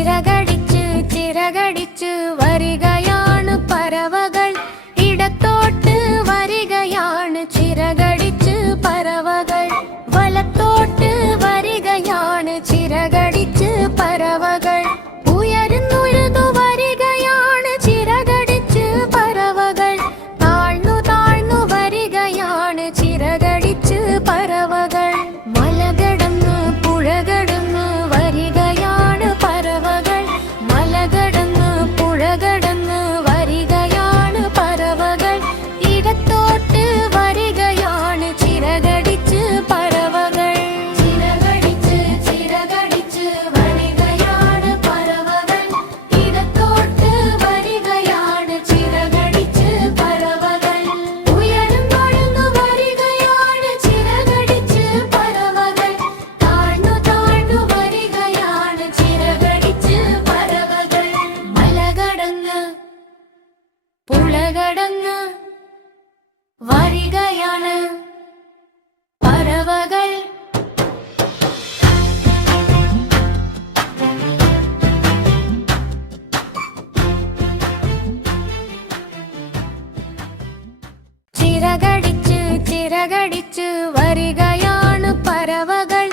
ചിറകടിച്ച് ചിറകടിച്ച് വരികയാണ് പറവകൾ, ഇടത്തോട്ട് വരികയാണ് ചിറകടിച്ച് പറവകൾ, വലത്തോട്ട് വരികയാണ് ചിറകടിച്ച് പറവകൾ, ഉയരുന്നുയർന്നു വരികയാണ് ചിറകടിച്ച് പറവകൾ, താഴ്ന്നു താഴ്ന്നു വരികയാണ് ചിറകടിച്ച് പറവകൾ, മലകടന്ന് പുഴകടന്ന് വരികയാണ് പറവകൾ, മലകടന്ന് പുഴകടന്ന് വരികയാണ് പറവകൾ, ഇടത്തോട്ട് വരികയാണ് ചിറകടിച്ച് പറവകൾ. ചിറകടിച്ച് ചിറകടിച്ച് വരികയാണ് പറവകൾ, ഇടത്തോട്ട് വരികയാണ് ചിറകടിച്ച് പറവകൾ, ഉയരം താഴ്ന്നു വരികയാണ് ചിറകടിച്ച് പറവകൾ, താഴ്ന്നു താഴ്ന്നു വരികയാണ് ചിറകടിച്ച് പറവകൾ, മലകടന്ന് പുഴകടന്ന് വരികയാണ് പറവകൾ. ചിറകടിച്ച് ചിറകടിച്ച് വരികയാണ് പറവകൾ,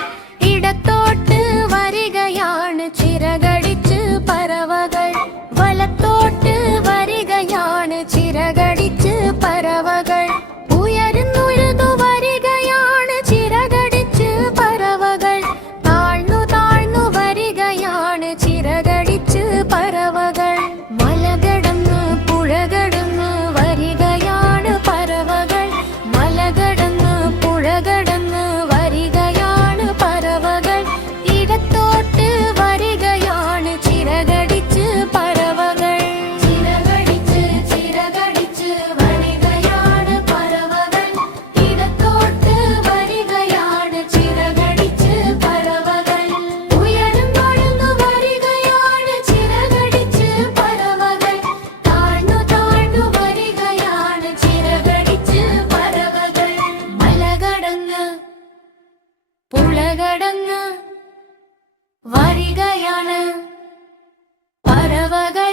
ഇടത്തോട്ട് വരികയാണ് ചിറകടിച്ച് പറവകൾ, വലത്തോട്ട് വരികയാണ് ചിറകടിച്ച് പറവകൾ, ഉയരുന്നുയർന്നു വരികയാണ് ചിറകടിച്ച് പറവകൾ, താഴ്ന്നു താഴ്ന്നു വരികയാണ് ചിറകടിച്ച് പറവകൾ, മലകടന്ന് പുഴകടന്ന് വരികയാണ് പറവകൾ, മലകടന്ന് പുഴകടന്ന് വരികയാണ് പറവകൾ, ഇടത്തോട്ട് വരികയാണ് ചിറകടിച്ച് പറവകൾ. ചിറകടിച്ച് ചിറകടിച്ച് വരികയാണ് പറവകൾ, ഇടത്തോട്ട് വരികയാണ് ചിറകടിച്ച് പറവകൾ, ഉയരം താഴ്ന്നു വരികയാണ് ചിറകടിച്ച് പറവകൾ, താഴ്ന്നു താഴ്ന്നു വരികയാണ് ചിറകടിച്ച് പറവകൾ, മലകടന്ന് പുഴകടന്ന് വരികയാണ് പറവകൾ.